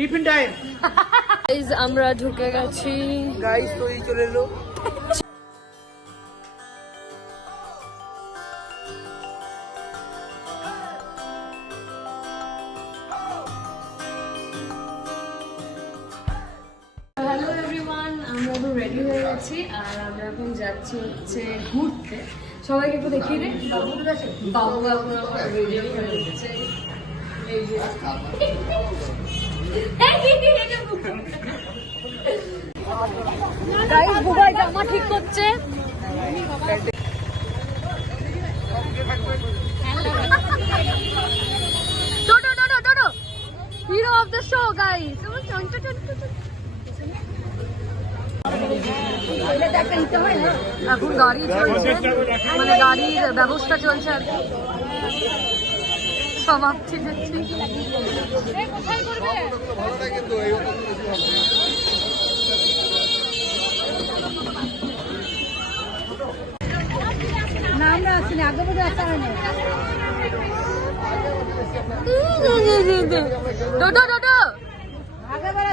Tiffin time. Guys আমরা ঢুকে গেছি। গাইস তো এই চলে এলো। হ্যালো এভরিওয়ান, আমরা এখন রেডি হয়ে গেছি আর আমরা এখন যাচ্ছি হচ্ছে ঘুরতে। সবাইকে একটু দেখিয়ে দে। বাবু এখন আমার ভিডিও করে দিচ্ছে। এই যে গাইস বুবাই জামা ঠিক করছে। টোটো টোটো টোটো hero of the show guys. এখন গাড়ি চলছে, মানে গাড়ির ব্যবস্থা চলছে আর কি। সমাপ্তি দেখছি। আমরা আসলে আগে বোধ আসা হয় না। টোটো টোটো আগে বেলা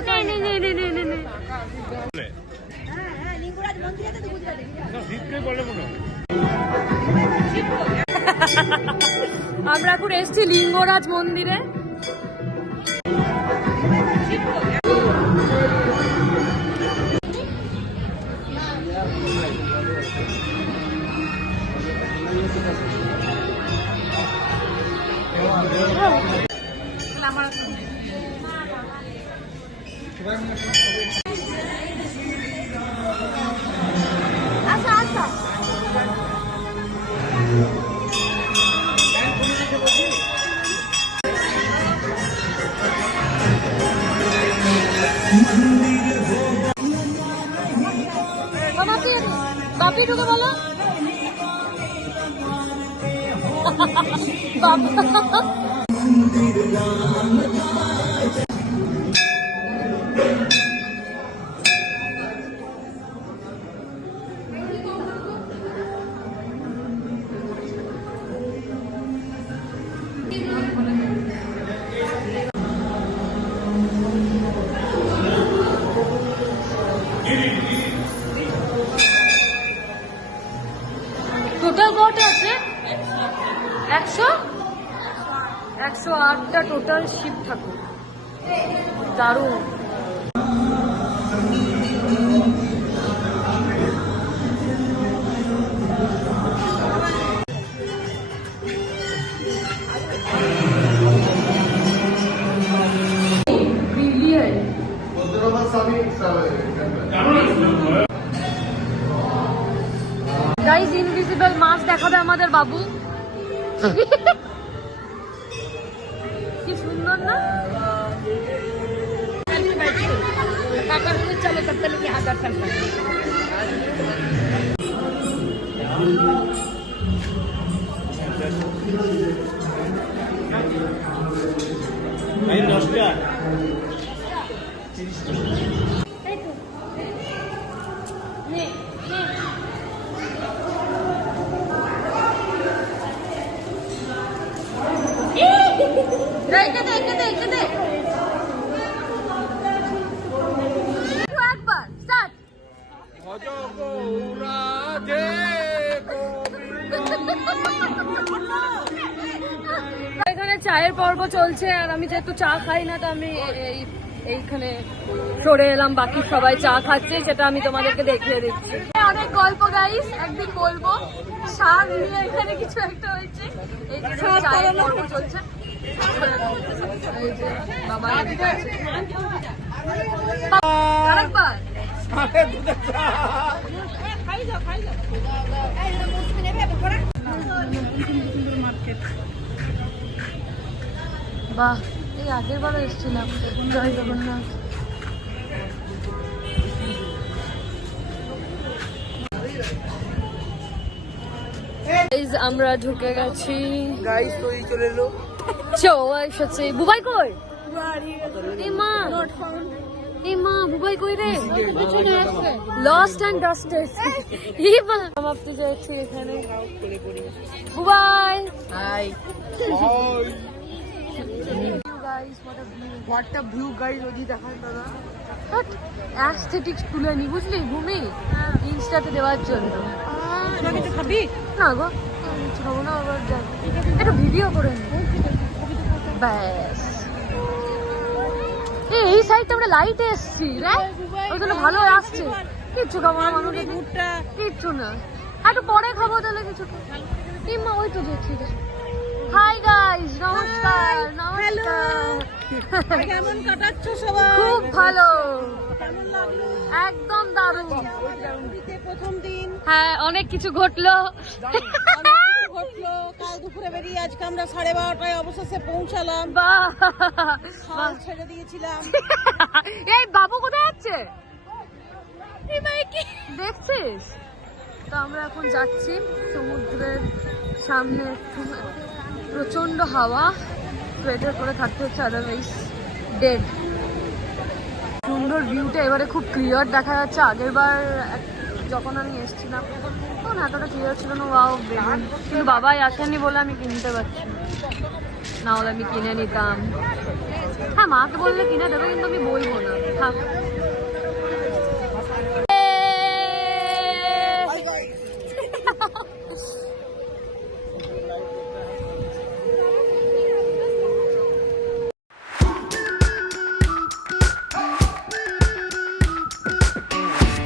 আমরা এখন এসেছি লিঙ্গরাজ মন্দিরে। আচ্ছা আচ্ছা বাপি ঢুকে বলো। বাবা টোটাল কত আছে? 108টা টোটাল শিব ঠাকুর। দারুণ। গাইস ইনভিজিবল মাছ দেখাবে আমাদের বাবু। কি সুন্দর না? চলো তবে কি হাজার টাকা ভাই 10 টাকা। একবার স্টার্ট। এখানে চায়ের পর্ব চলছে আর আমি যেহেতু চা খাই না তো আমি এইখানে সরে এলাম। বাকি সবাই চা খাচ্ছে, সেটা আমি তোমাদেরকে দেখিয়ে দিচ্ছি। অনেক গল্প গাইস, একদিন বলবো। শাক নিয়ে এখানে কিছু একটা হয়েছে। এই যে চায়ের পর্ব চলছে। এই যে বাবা এদিকে আছে। আরেকবার বাহ, এই আগের বারও এসেছিলাম। জয় জগন্নাথ। আমরা ঢুকে গেছি। গাইস তো এই চলে এলো। এসেছে। বুবাই কই? মা বুবাই কই রে? Lost and dusted. সমাপ্তি যাচ্ছি এখানে। Bubai hi guys, what a view. What a view guys, ওদি দেখান দাদা। বাট অ্যাস্থেটিক্স তুলে নি, বুঝলি ভূমি, ইনস্টাতে দেওয়ার জন্য। কিছু খাবি? না গো, কিছু খাবো না, আবার যাই একটু ভিডিও করে নি ব্যাস। এই সাইডটা আমরা লাইটে এসছি রে, ওই জন্য ভালো আসছে। কিচ্ছু খাবো না মানুষ, কিচ্ছু না, একটু পরে খাবো তাহলে কিছু। মা ওই তো দেখছি। হাই গাইস, নমস্কার। নমস্কার। কেমন কাটাচ্ছ সবাই? খুব ভালো, কেমন লাগলো? একদম দারুণ। দিতে প্রথম দিন হ্যাঁ, অনেক কিছু ঘটলো। অনেক কিছু ঘটলো। কাল দুপুরে বেরিয়ে আজকে আমরা 12:30টায় অবশেষে পৌঁছালাম। বাহ, হাল ছেড়ে দিয়েছিলাম। এই বাবু কোথায় যাচ্ছে দেখছিস? তো আমরা এখন যাচ্ছি সমুদ্রের সামনে। প্রচন্ড হাওয়া, সোয়েটার করে থাকতে হচ্ছে, আদারওয়াইজ ডেড। সুন্দর ভিউটা এবারে খুব ক্লিয়ার দেখা যাচ্ছে। আগের বার যখন আমি এসেছিলাম তখন এতটা ক্লিয়ার ছিল না। ওয়াও, কিন্তু বাবাই আসেনি বলে আমি কিনতে পারছি না, হলে আমি কিনে নিতাম। হ্যাঁ, মাকে বললে কিনে দেবে, কিন্তু আমি বলবো না, থাক।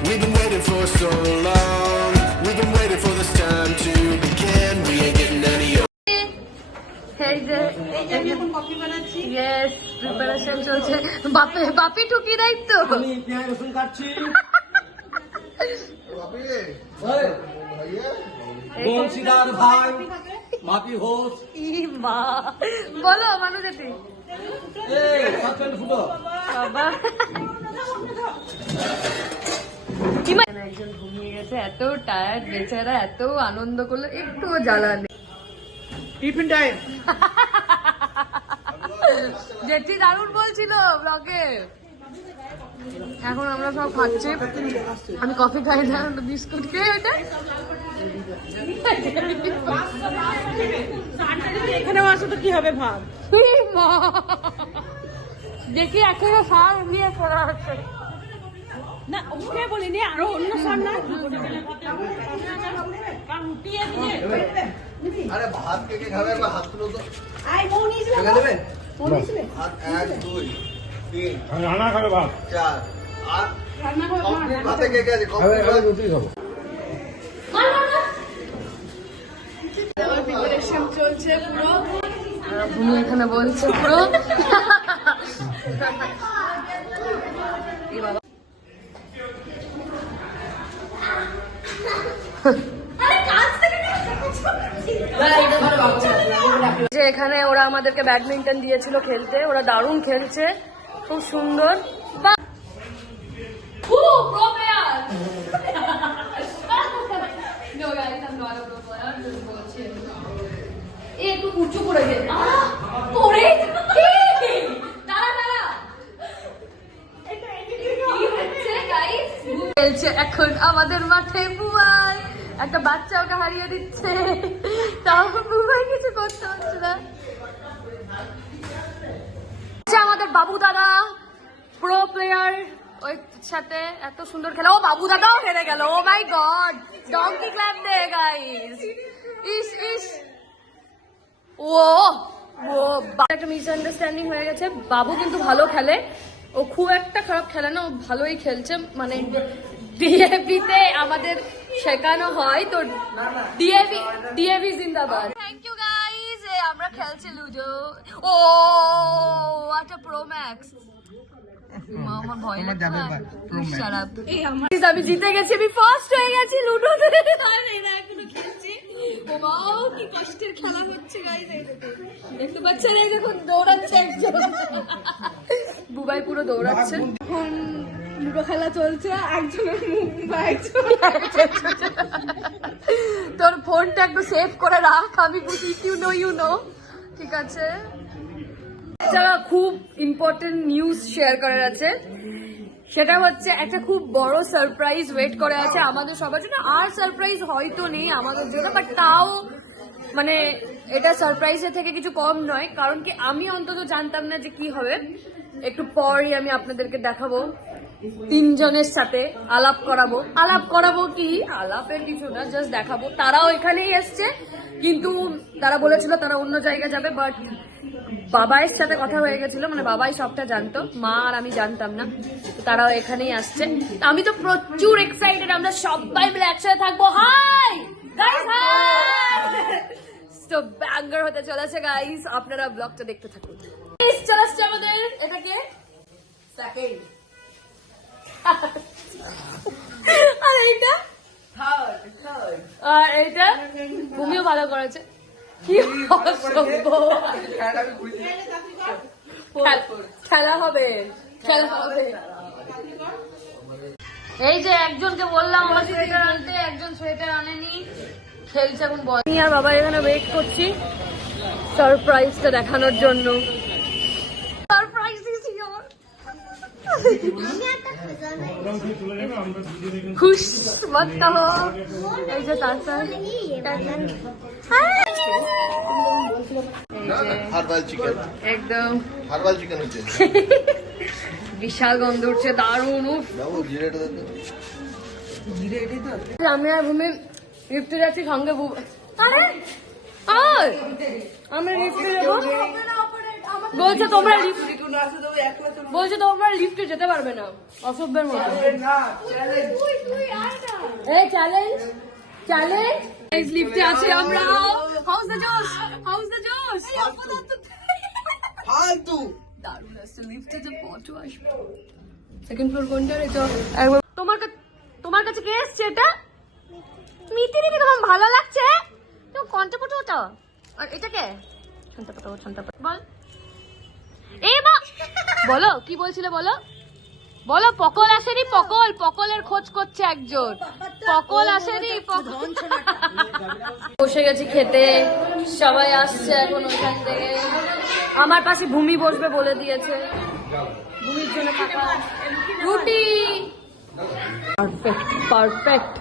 We've been waiting for so long. We've been waiting for this time to begin. We ain't getting any younger. এই যে এখন কফি বানাচ্ছি। ইয়েস, প্রিপারেশন চলছে। বাপি টুকি দায়িত্ব। আমি পেঁয়াজ রসুন কাটছি। বংশীদার ভাই মাপি হোস। ই মা, বলো মানুষেটি। এই সাতজন ফুটো। বাবা, একজন ঘুমিয়ে গেছে, এত টায়ার্ড বেচারা, এত আনন্দ করলো, একটুও জ্বালা নেই। Tiffin time. জেঠি দারুণ বলছিল ব্লগে। এখন আমরা সব খাচ্ছি, আমি কফি খাই না, বিস্কুট খেয়ে ওইটা। এখানেও আসো তো কি হবে ভাব। ই মা, দেখি এখনো সার নিয়ে পড়া হচ্ছে। না ওকে বলিনি, আরো অন্য সামনে আরে ভাত কে কে খাবে একবার হাত তুলো তো। আই মৌ নিয়েছিলাম। টাকা দেবেন? মৌ নিয়েছিলেন? ভাত 1 2 3 রান্না খাবে ভাত। 4 আর রান্না করে কমপ্লিট ভাতে কে কে আছে? কমপ্লিট ভাত রুটি খাবো। প্রিপারেশন চলছে পুরো, ভূমি এখানে বলছে পুরো। যে এখানে ওরা আমাদেরকে ব্যাডমিন্টন দিয়েছিল খেলতে, ওরা দারুণ খেলছে, খুব সুন্দর। একটু উঁচু করে গেল খেলছে এখন আমাদের মাঠে। বুবাই একটা বাচ্চা ওকে হারিয়ে দিচ্ছে, তাও বুবাই কিছু করতে পারছে না। আমাদের বাবু দাদা প্রো প্লেয়ার, ওই সাথে এত সুন্দর খেলা। ও বাবু দাদাও হেরে গেল। ও মাই গড, ডঙ্কি ক্ল্যাপ দে গাইস। ইস ইস, ও একটা মিসআন্ডারস্ট্যান্ডিং হয়ে গেছে। বাবু কিন্তু ভালো খেলে, ও খুব একটা খারাপ খেলে না, ও ভালোই খেলছে। মানে ডিএভিতে আমাদের শেখানো হয় তো, ডিএভি জিন্দাবাদ। Thank you guys. আমরা খেলছি লুডো। ও একটা প্রো ম্যাক্স, আমার ভয় লাগছে। আমি জিতে গেছি, আমি ফার্স্ট হয়ে গেছি লুডোতে। এখনো খেলছি। ও মা, কি কষ্টের খেলা হচ্ছে গাইস। দেখতে পাচ্ছেন, এই দেখুন দৌড়াচ্ছে একজন, বুবাই পুরো দৌড়াচ্ছে। এখন লুডো খেলা চলছে, একজনের মুখ বা একজন। তোর ফোনটা একটু সেভ করে রাখ, আমি ইউ নো, ঠিক আছে? একটা খুব ইম্পর্টেন্ট নিউজ শেয়ার করার আছে, সেটা হচ্ছে একটা খুব বড় সারপ্রাইজ ওয়েট করে আছে আমাদের সবার জন্য। আর সারপ্রাইজ হয়তো নেই আমাদের জন্য, বাট তাও মানে এটা সারপ্রাইজের থেকে কিছু কম নয়, কারণ কি আমি অন্তত জানতাম না যে কি হবে। একটু পরই আমি আপনাদেরকে দেখাবো, তিনজনের সাথে আলাপ করাবো কি আলাপের কিছু না, জাস্ট দেখাবো। তারাও এখানেই এসছে, কিন্তু তারা বলেছিল তারা অন্য জায়গায় যাবে, বাট বাবাইয়ের সাথে কথা হয়ে গেছিল, মানে বাবাই সবটা জানতো, মা আর আমি জানতাম না। তারাও এখানেই আসছে, আমি তো প্রচুর এক্সাইটেড, আমরা সবাই মিলে একসাথে থাকবো। হাই গাইস, হাই, তো ব্যাঙ্গার হতে চলেছে গাইস, আপনারা ব্লগটা দেখতে থাকুন। চলে আসছে আমাদের এটাকে সেকেন্ড, আর এইটা আর এইটা ভূমিও ভালো করেছে। কি অসভ্য। খেলা হবে। এই যে একজনকে বললাম আমার সোয়েটার আনতে, একজন সোয়েটার আনেনি, খেলছে এখন বল। আমি আর বাবা এখানে ওয়েট করছি সারপ্রাইজটা দেখানোর জন্য। Surprise is here. খুশ মত হো। এই যে তারপর হারবাল চিকেন, একদম হারবাল চিকেন হচ্ছে বিশাল গন্ধ উঠছে, দারুণ। বাবু জিরেটা দাও। আমি আর ভূমি লিফটে যাচ্ছি, সঙ্গে আরে আমরা লিফটে যাবো, বলছে তোমরা লিফটে যেতে পারবে না, অসভ্যের মতো। এই চ্যালেঞ্জ লিফটে আছে আমরা। হাউস দ্য জোশ ফালতু দারুণ আসছে লিফটে, যে ফটো আসবে। সেকেন্ড ফ্লোর কোনটা রে? তোমার কাছে কে এসছে? এটা মিতি দিদি, তোমার ভালো লাগছে? তুমি কোনটা ফটো ওটা? আর এটা কে? ছন্টা ফটো বল। এই বলো কি বলছিলে, বলো। পকল আসেনি, পকলের খোঁজ করছে একজন। পকল আসেনি, বসে গেছি খেতে, সবাই আসছে এখন ওইখান থেকে। আমার পাশে ভূমি বসবে বলে দিয়েছে, ভূমির জন্য ফাঁকা রুটি। পারফেক্ট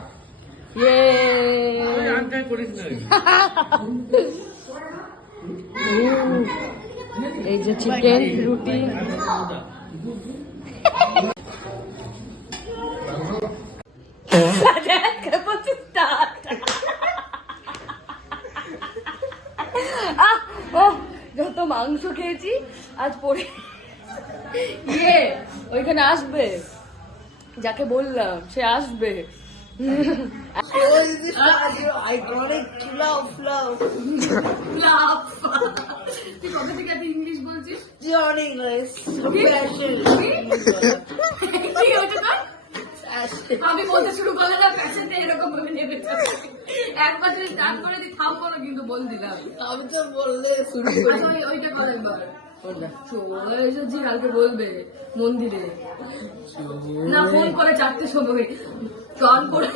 এই যে চিকেন রুটি। যত মাংস খেয়েছি আজ পরে ওইখানে আসবে, যাকে বললাম সে আসবে। তুই কবে থেকে এত ইংলিশ বলছিস? আমি বলতে শুরু করলে না, প্যাশনটা এরকম ভাবে নেবে। একবার তুই স্টার্ট করে দিই, থাম করো, কিন্তু বল দিলাম। আমি তো বললে শুরু করি। ওইটা করে একবার চলে এসেছি, কালকে বলবে মন্দিরে না, ফোন করে 4টে সময় গান করে।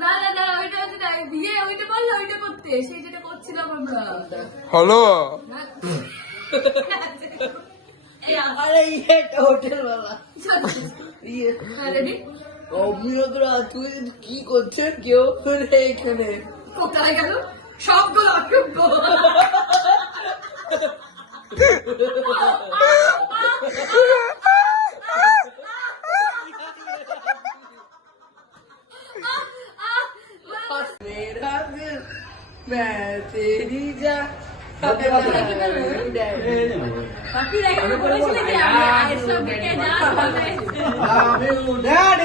না ওইটা দিয়ে ওইটা বললো, ওইটা করতে, সেই যেটা করছিলাম আমরা। হ্যালো আরে এটা হোটেল বাবা রেডি? অভিনেতা তুই কি করছেন? কেউ এখানে কোথায় গেল সবগুলো? ড্যাড